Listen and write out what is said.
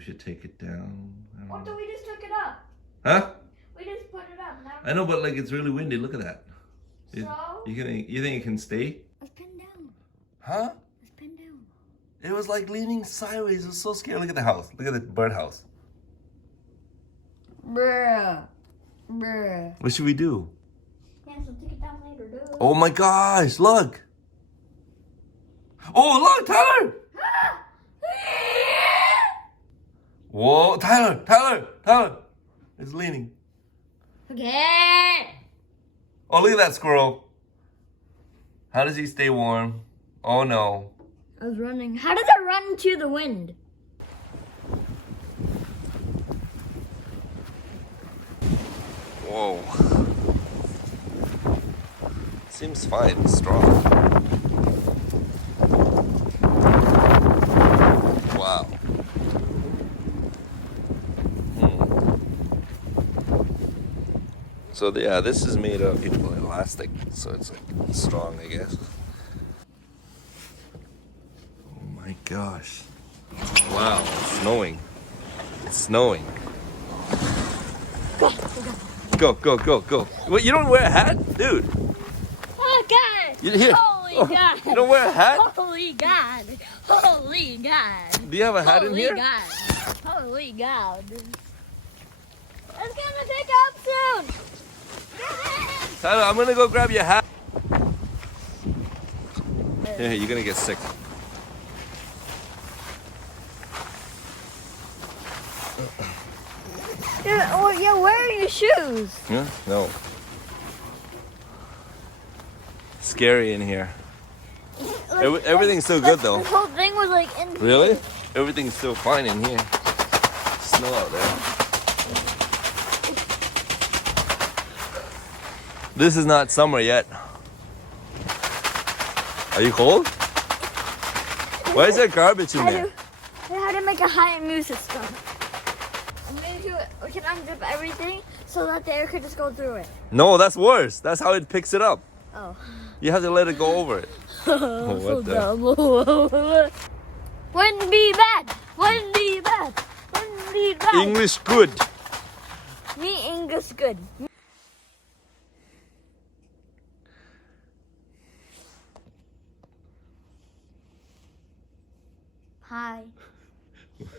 we should take it down. What do we just took it up? Huh? We just put it up. Now I know, but like it's really windy. Look at that. so? You think it can stay? Let's pin down. Huh? Let's pin down. It was like leaning sideways. It was so scary. Look at the house. Look at the birdhouse. Bruh. Bruh. What should we do? Yeah, so take it down later, dude. Oh my gosh, look. Oh, look, Tyler. Whoa, Tyler. It's leaning. Okay. Oh, look at that squirrel. How does he stay warm? Oh no. I was running. How does it run to the wind? Whoa. Seems fine, it's strong. Wow. So yeah, this is made of elastic, so it's like strong, I guess. Oh my gosh. Wow, it's snowing. It's snowing. Go. Wait, you don't wear a hat? Dude. Oh, God. Here. Holy God. You don't wear a hat? Holy God. Holy God. Do you have a hat in here? God. Holy God. It's gonna pick up soon. Tyler, I'm gonna go grab your hat. Yeah, you're gonna get sick. You're wearing your shoes. Yeah? No. Scary in here. Everything's so good though. This whole thing was like in. Really? Everything's still fine in here. Snow out there. This is not summer yet. Are you cold? Why is there garbage in there? How to make a high immune system. We can unzip everything so that the air could just go through it. No, that's worse. That's how it picks it up. Oh. You have to let it go over it. So what the- dumb. Wouldn't be bad. Wouldn't be bad. Wouldn't be bad. English good. Me English good.